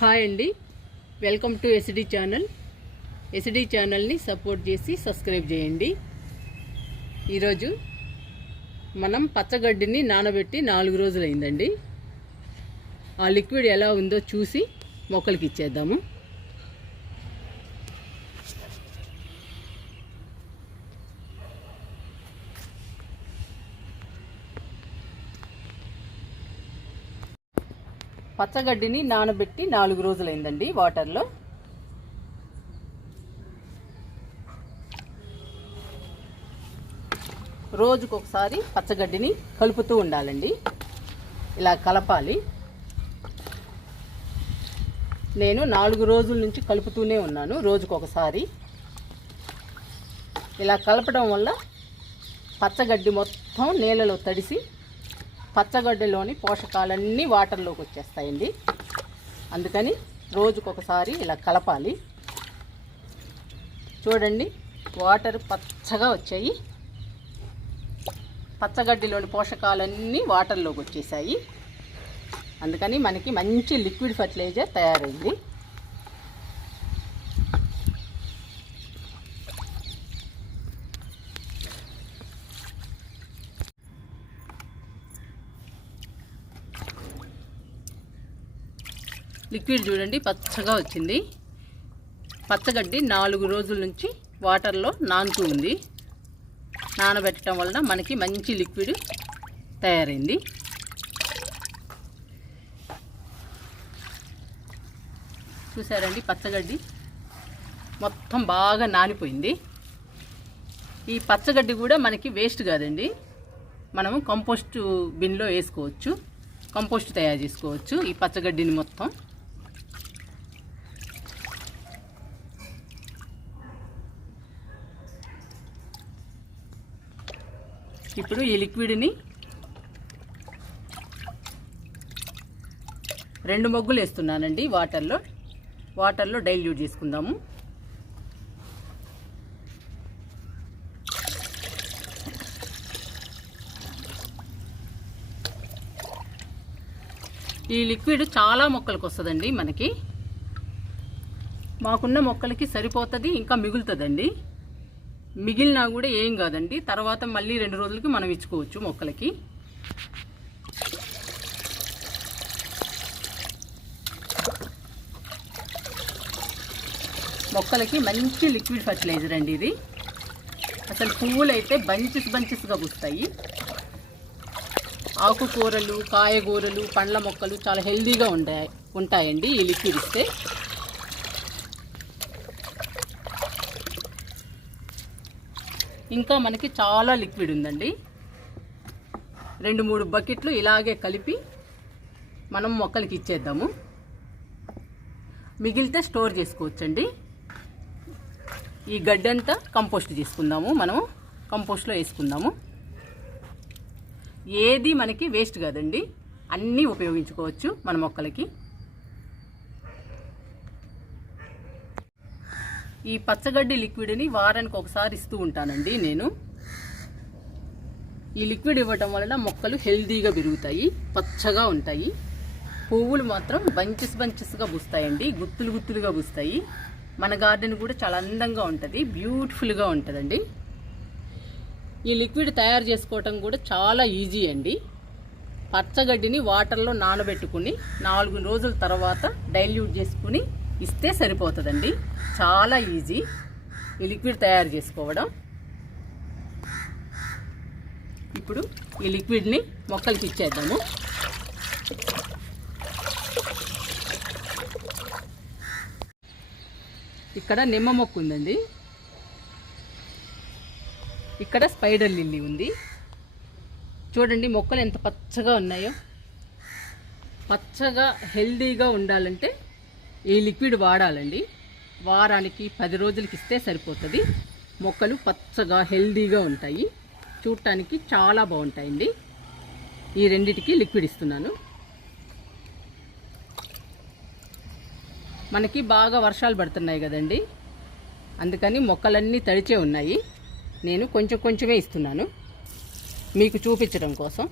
Hi అండి. Welcome to SD channel. SD ఛానల్ని support చేసి సబ్స్క్రైబ్ చేయండి. ఈరోజు మనం పచ్చగడ్డిని నానబెట్టి నాలుగు రోజులు అయిందండి ఆ లిక్విడ్ ఎలా ఉందో చూసి మొక్కలకి ఇచ్చేద్దాము. పచ్చగడ్డిని నానబెట్టి నాలుగు రోజులైందండి వాటర్లో. రోజుకొకసారి పచ్చగడ్డిని కలుపుతూ ఉండాలండి. ఇలా కలపాలి. నేను నాలుగు రోజుల నుంచి కలుపుతూనే ఉన్నాను రోజుకొకసారి. ఇలా కలపడం వల్ల పచ్చగడ్డి మొత్తం నీళ్ళలో తడిసి పచ్చగడ్డలోని పోషకాలన్నీ వాటర్లోకి వచ్చేస్తాయండి. అందుకని రోజుకొకసారి ఇలా కలపాలి. చూడండి వాటర్ పచ్చగా వచ్చాయి. పచ్చగడ్డిలోని పోషకాలన్నీ వాటర్లోకి వచ్చేసాయి. అందుకని మనకి మంచి లిక్విడ్ ఫర్టిలైజర్ తయారైంది. లిక్విడ్ చూడండి పచ్చగా వచ్చింది. పచ్చగడ్డి నాలుగు రోజుల నుంచి వాటర్లో నానుతూ ఉంది. నానబెట్టడం వలన మనకి మంచి లిక్విడ్ తయారైంది. చూసారండి పచ్చగడ్డి మొత్తం బాగా నానిపోయింది. ఈ పచ్చగడ్డి కూడా మనకి వేస్ట్ కాదండి. మనము కంపోస్ట్ బిన్లో వేసుకోవచ్చు. కంపోస్ట్ తయారు చేసుకోవచ్చు ఈ పచ్చగడ్డిని మొత్తం. ఇప్పుడు ఈ లిక్విడ్ని రెండు మొగ్గులు వేస్తున్నానండి వాటర్లో వాటర్లో డైల్యూట్ చేసుకుందాము. ఈ లిక్విడ్ చాలా మొక్కలకు వస్తుందండి మనకి. మాకున్న మొక్కలకి సరిపోతుంది ఇంకా మిగులుతుందండి. మిగిలినా కూడా ఏం కాదండి. తర్వాత మళ్ళీ రెండు రోజులకి మనం ఇచ్చుకోవచ్చు మొక్కలకి. మొక్కలకి మంచి లిక్విడ్ ఫర్టిలైజర్ అండి ఇది. అసలు పువ్వులు అయితే బంచెస్ బంచెస్గా పూస్తాయి. ఆకుకూరలు కాయగూరలు పండ్ల మొక్కలు చాలా హెల్దీగా ఉంటాయి ఉంటాయండి ఈ లిక్విడ్ ఇస్తే. ఇంకా మనకి చాలా లిక్విడ్ ఉందండి. రెండు మూడు బకెట్లు ఇలాగే కలిపి మనం మొక్కలకి ఇచ్చేద్దాము. మిగిలితే స్టోర్ చేసుకోవచ్చండి. ఈ గడ్డంతా కంపోస్ట్ చేసుకుందాము మనము. కంపోస్ట్లో వేసుకుందాము. ఏది మనకి వేస్ట్ కాదండి. అన్నీ ఉపయోగించుకోవచ్చు మన మొక్కలకి. ఈ పచ్చగడ్డి లిక్విడ్ని వారానికి ఒకసారి ఇస్తూ ఉంటానండి నేను. ఈ లిక్విడ్ ఇవ్వటం వలన మొక్కలు హెల్దీగా పెరుగుతాయి పచ్చగా ఉంటాయి. పువ్వులు మాత్రం బంచెస్ బంచెస్గా పూస్తాయండి గుత్తులు గుత్తులుగా పూస్తాయి. మన గార్డెన్ కూడా చాలా అందంగా ఉంటుంది బ్యూటిఫుల్గా ఉంటుందండి. ఈ లిక్విడ్ తయారు చేసుకోవటం కూడా చాలా ఈజీ అండి. పచ్చగడ్డిని వాటర్లో నానబెట్టుకుని నాలుగు రోజుల తర్వాత డైల్యూట్ చేసుకుని ఇస్తే సరిపోతుందండి. చాలా ఈజీ. ఈ లిక్విడ్ తయారు చేసుకోవడం. ఇప్పుడు ఈ లిక్విడ్ని మొక్కలకి ఇచ్చేద్దాము. ఇక్కడ నిమ్మ మొక్క ఉందండి. ఇక్కడ స్పైడర్ లిల్లీ ఉంది. చూడండి మొక్కలు ఎంత పచ్చగా ఉన్నాయో. పచ్చగా హెల్దీగా ఉండాలంటే ఈ లిక్విడ్ వాడాలండి. వారానికి పది రోజులకి ఇస్తే సరిపోతుంది. మొక్కలు పచ్చగా హెల్దీగా ఉంటాయి. చూడటానికి చాలా బాగుంటాయండి. ఈ రెండిటికి లిక్విడ్ ఇస్తున్నాను. మనకి బాగా వర్షాలు పడుతున్నాయి కదండి. అందుకని మొక్కలన్నీ తడిచే ఉన్నాయి. నేను కొంచెం కొంచెమే ఇస్తున్నాను. మీకు చూపించడం కోసం.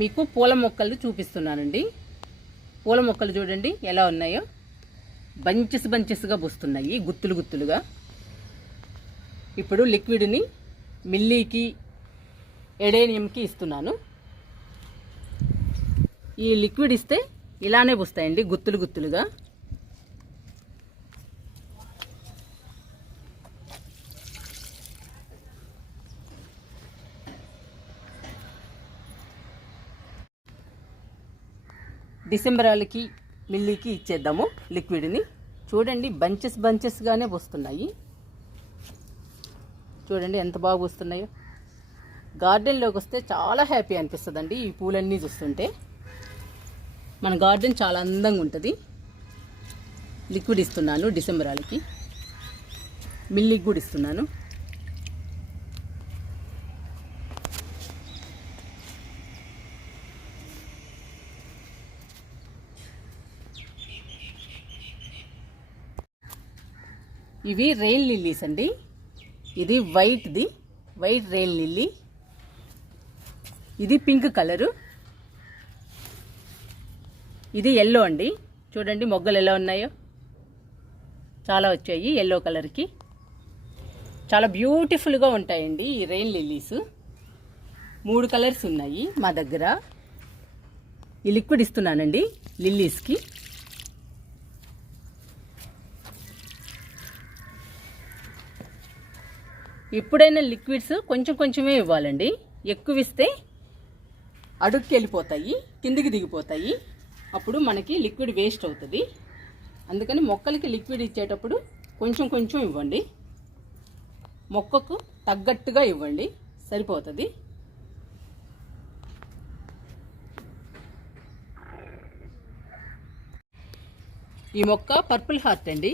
మీకు పూల మొక్కలు చూపిస్తున్నానండి. పూల మొక్కలు చూడండి ఎలా ఉన్నాయో. బంచెస్ బంచెస్గా పూస్తున్నాయి గుత్తులు గుత్తులుగా. ఇప్పుడు లిక్విడ్ని మిల్లీకి ఎడేనియంకి ఇస్తున్నాను. ఈ లిక్విడ్ ఇస్తే ఇలానే పూస్తాయండి గుత్తులు గుత్తులుగా. డిసెంబరాలకి మిల్లీకి ఇచ్చేద్దాము లిక్విడ్ని. చూడండి బంచెస్ బంచెస్గానే వస్తున్నాయి. చూడండి ఎంత బాగా వస్తున్నాయో. గార్డెన్లోకి వస్తే చాలా హ్యాపీ అనిపిస్తుందండి ఈ పూలన్నీ చూస్తుంటే. మన గార్డెన్ చాలా అందంగా ఉంటుంది. లిక్విడ్ ఇస్తున్నాను డిసెంబరాలకి. మిల్లీకి కూడా ఇస్తున్నాను. ఇవి రెయిన్ లిల్లీస్ అండి. ఇది వైట్ది వైట్ రెయిన్ లిల్లీ ఇది పింక్ కలరు ఇది ఎల్లో అండి. చూడండి మొగ్గలు ఎలా ఉన్నాయో. చాలా వచ్చాయి ఎల్లో కలర్కి చాలా బ్యూటిఫుల్గా ఉంటాయండి ఈ రెయిన్ లిల్లీస్ మూడు కలర్స్ ఉన్నాయి మా దగ్గర. ఈ లిక్విడ్ ఇస్తున్నానండి లిల్లీస్కి ఎప్పుడైనా లిక్విడ్స్ కొంచెం కొంచెమే ఇవ్వాలండి. ఎక్కువ ఇస్తే అడుగుకి వెళ్ళిపోతాయి కిందికి దిగిపోతాయి. అప్పుడు మనకి లిక్విడ్ వేస్ట్ అవుతుంది. అందుకని మొక్కలకి లిక్విడ్ ఇచ్చేటప్పుడు కొంచెం కొంచెం ఇవ్వండి. మొక్కకు తగ్గట్టుగా ఇవ్వండి. సరిపోతుంది. ఈ మొక్క పర్పుల్ హార్ట్ అండి.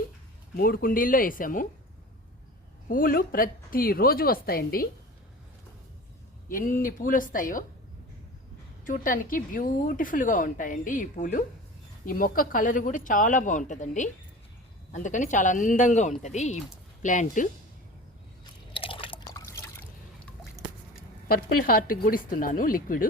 మూడు కుండీల్లో వేసాము. పూలు ప్రతిరోజు వస్తాయండి. ఎన్ని పూలు వస్తాయో చూడటానికి బ్యూటిఫుల్గా ఉంటాయండి ఈ పూలు. ఈ మొక్క కలర్ కూడా చాలా బాగుంటుందండి. అందుకని చాలా అందంగా ఉంటుంది ఈ ప్లాంట్. పర్పుల్ హార్ట్ కూడా ఇస్తున్నాను లిక్విడ్.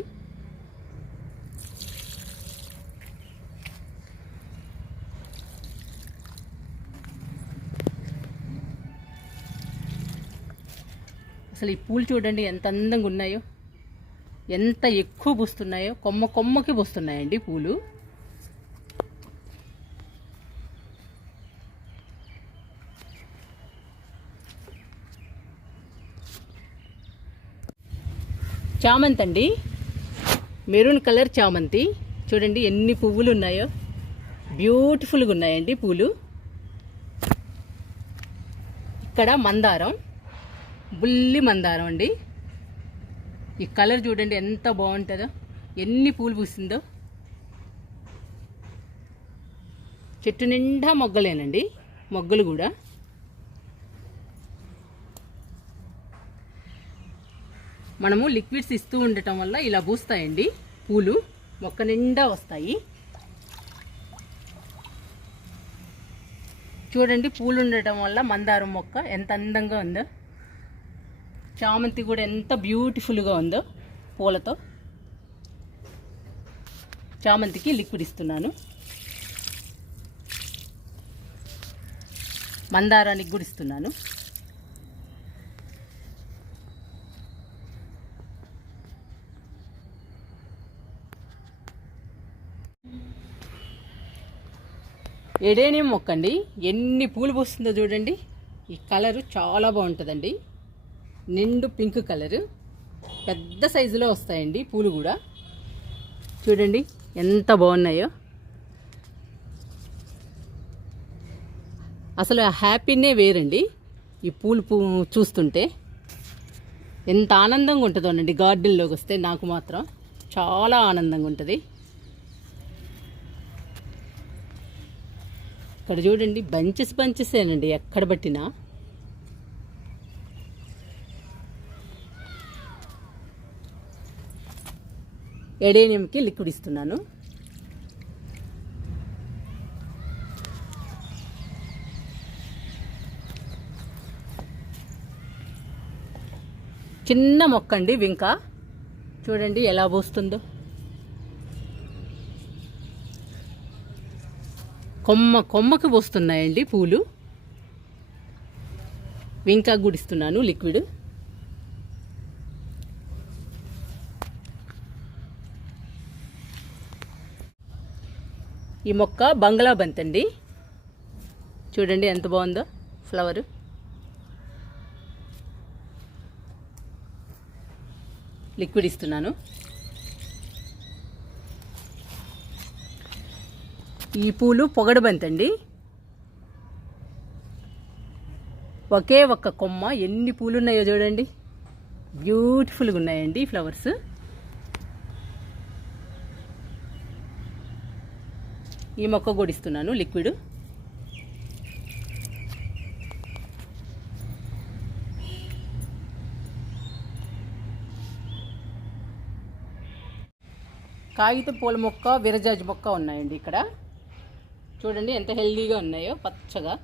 అసలు ఈ పూలు చూడండి ఎంత అందంగా ఉన్నాయో ఎంత ఎక్కువ పూస్తున్నాయో కొమ్మ కొమ్మకి పూస్తున్నాయండి పూలు. చామంతి అండి. మెరూన్ కలర్ చామంతి. చూడండి ఎన్ని పువ్వులు ఉన్నాయో. బ్యూటిఫుల్గా ఉన్నాయండి పూలు. ఇక్కడ మందారం. బుల్లి మందారం అండి. ఈ కలర్ చూడండి ఎంత బాగుంటుందో. ఎన్ని పూలు పూసిందో. చెట్టు నిండా మొగ్గలేనండి. మొగ్గలు కూడా. మనము లిక్విడ్స్ ఇస్తూ ఉండటం వల్ల ఇలా పూస్తాయండి. పూలు మొక్క నిండా వస్తాయి. చూడండి పూలు ఉండటం వల్ల మందారం మొక్క ఎంత అందంగా ఉందో. చామంతి కూడా ఎంత బ్యూటిఫుల్గా ఉందో పూలతో. చామంతికి లిక్విడ్ ఇస్తున్నాను. మందారానికి కూడా ఇస్తున్నాను. ఎడేనేం మొక్కండి. ఎన్ని పూలు పూస్తుందో చూడండి. ఈ కలరు చాలా బాగుంటుందండి. నిండు పింక్ కలరు. పెద్ద సైజులో వస్తాయండి పూలు కూడా. చూడండి ఎంత బాగున్నాయో. అసలు హ్యాపీనే వేరండి ఈ పూలు పూ చూస్తుంటే. ఎంత ఆనందంగా ఉంటుందోనండి గార్డెన్లోకి వస్తే నాకు మాత్రం చాలా ఆనందంగా ఉంటుంది. ఇక్కడ చూడండి బంచెస్ బంచెసేనండి ఎక్కడ పట్టినా. ఎడేనియంకి లిక్విడ్ ఇస్తున్నాను. చిన్న మొక్క అండి వింక. చూడండి ఎలా పోస్తుందో. కొమ్మ కొమ్మకు పోస్తున్నాయండి పూలు. వింకా గుడిస్తున్నాను లిక్విడ్. ఈ మొక్క బంగ్లా బంతండి. అండి చూడండి ఎంత బాగుందో ఫ్లవర్. లిక్విడ్ ఇస్తున్నాను. ఈ పూలు పొగడు బంత్ అండి ఒకే ఒక్క కొమ్మ ఎన్ని పూలు ఉన్నాయో చూడండి బ్యూటిఫుల్గా ఉన్నాయండి ఫ్లవర్స్. ఈ మొక్క కూడా ఇస్తున్నాను లిక్విడ్ కాగితం పూల మొక్క విరజాజి మొక్క ఉన్నాయండి ఇక్కడ. చూడండి ఎంత హెల్దీగా ఉన్నాయో పచ్చగా.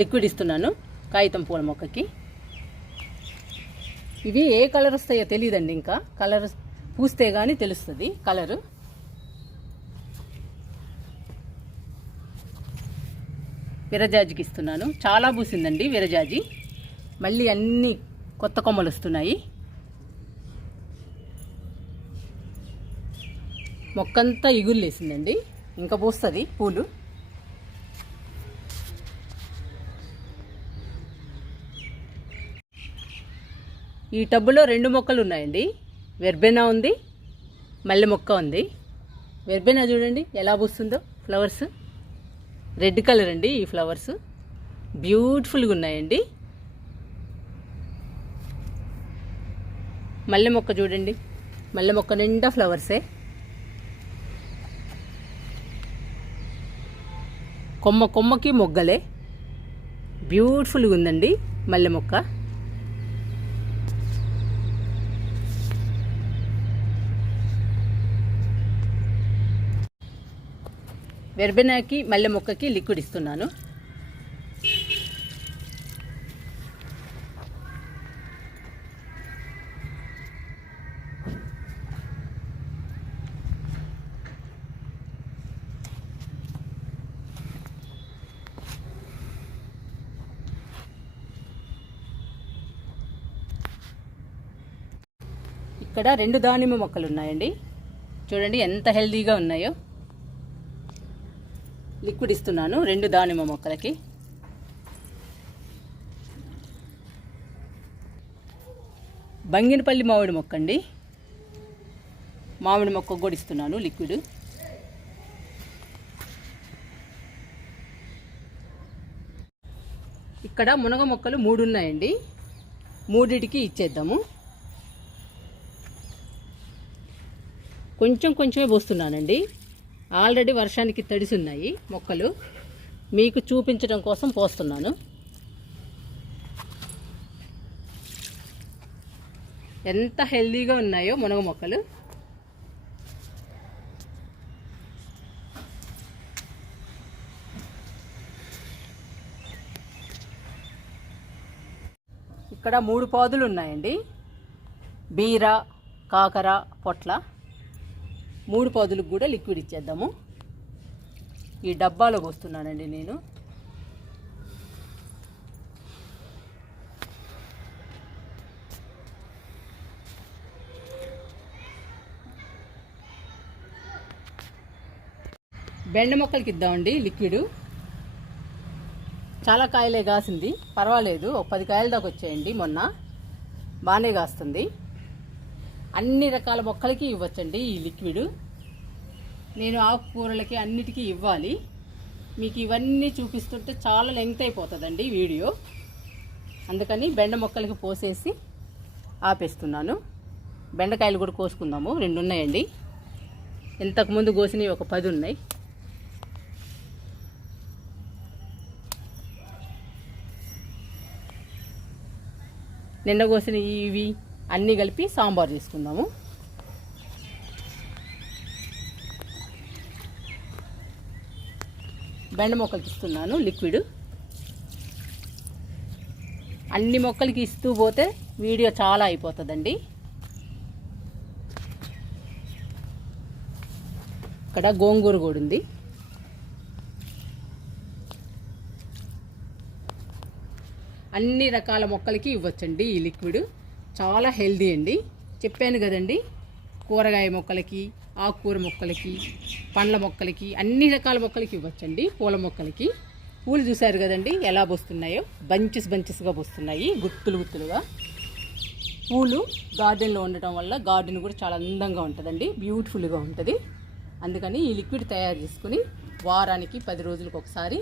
లిక్విడ్ ఇస్తున్నాను కాగితం పూల మొక్కకి. ఇవి ఏ కలర్ వస్తాయో తెలియదండి ఇంకా. కలర్ పూస్తే కానీ తెలుస్తుంది. కలరు. విరజాజికి ఇస్తున్నాను. చాలా పూసిందండి విరజాజి. మళ్ళీ అన్ని కొత్త కొమ్మలు వస్తున్నాయి. మొక్కంతా ఇగుర్లేసిందండి. ఇంకా పూస్తుంది పూలు. ఈ టబ్బులో రెండు మొక్కలు ఉన్నాయండి. వెర్బెనా ఉంది మల్లె మొక్క ఉంది. వెర్బెనా చూడండి ఎలా పూస్తుందో ఫ్లవర్స్. రెడ్ కలర్ అండి ఈ ఫ్లవర్స్. బ్యూటిఫుల్గా ఉన్నాయండి. మల్లె మొక్క చూడండి మల్లె మొక్క నిండా ఫ్లవర్సే. కొమ్మ కొమ్మకి మొగ్గలే. బ్యూటిఫుల్గా ఉందండి మల్లె మొక్క. వెర్బెనాకి మల్లె మొక్కకి లిక్విడ్ ఇస్తున్నాను. ఇక్కడ రెండు దానిమ్మ మొక్కలు ఉన్నాయండి చూడండి ఎంత హెల్దీగా ఉన్నాయో. లిక్విడ్ ఇస్తున్నాను రెండు దానిమ్మ మొక్కలకి. బంగినపల్లి మామిడి మొక్క అండి. మామిడి మొక్క కూడా ఇస్తున్నాను లిక్విడ్. ఇక్కడ మునగ మొక్కలు మూడు ఉన్నాయండి. మూడిటికి ఇచ్చేద్దాము. కొంచెం కొంచెమే పోస్తున్నానండి. ఆల్రెడీ వర్షానికి తడిసి ఉన్నాయి మొక్కలు. మీకు చూపించడం కోసం పోస్తున్నాను. ఎంత హెల్దీగా ఉన్నాయో మునగ మొక్కలు. ఇక్కడ మూడు పాదులు ఉన్నాయండి. బీర కాకర పొట్ల. మూడు పదులకు కూడా లిక్విడ్ ఇచ్చేద్దాము. ఈ డబ్బాలో పోస్తున్నానండి నేను. బెండ మొక్కలకి ఇద్దామండి లిక్విడ్. చాలా కాయలే కాసింది. పర్వాలేదు. ఒక పది కాయల దాకా వచ్చాయండి మొన్న. బాగానే కాస్తుంది. అన్ని రకాల మొక్కలకి ఇవ్వచ్చండి ఈ లిక్విడ్. నేను ఆకుకూరలకి అన్నిటికీ ఇవ్వాలి. మీకు ఇవన్నీ చూపిస్తుంటే చాలా లెంగ్త్ అయిపోతుందండి వీడియో. అందుకని బెండ మొక్కలకి పోసేసి ఆపేస్తున్నాను. బెండకాయలు కూడా కోసుకుందాము. రెండు ఉన్నాయండి. ఇంతకుముందు కోసినవి ఒక పది ఉన్నాయి. నిన్న కోసిన ఇవి. అన్నీ కలిపి సాంబార్ చేసుకుందాము. బెండ మొక్కలకి ఇస్తున్నాను లిక్విడ్. అన్ని మొక్కలకి ఇస్తూ పోతే వీడియో చాలా అయిపోతుందండి. ఇక్కడ గోంగూర కూడా ఉంది. అన్ని రకాల మొక్కలకి ఇవ్వచ్చండి ఈ లిక్విడ్. చాలా హెల్దీ అండి. చెప్పాను కదండి కూరగాయ మొక్కలకి ఆకుకూర మొక్కలకి పండ్ల మొక్కలకి అన్ని రకాల మొక్కలకి ఇవ్వచ్చండి పూల మొక్కలకి. పూలు చూశారు కదండి ఎలా పోస్తున్నాయో? బంచెస్ బంచెస్గా పోస్తున్నాయి గుత్తులు గుత్తులుగా. పూలు గార్డెన్లో ఉండటం వల్ల గార్డెన్ కూడా చాలా అందంగా ఉంటుందండి బ్యూటిఫుల్గా ఉంటుంది. అందుకని ఈ లిక్విడ్ తయారు చేసుకుని వారానికి పది రోజులకు ఒకసారి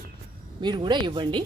మీరు కూడా ఇవ్వండి.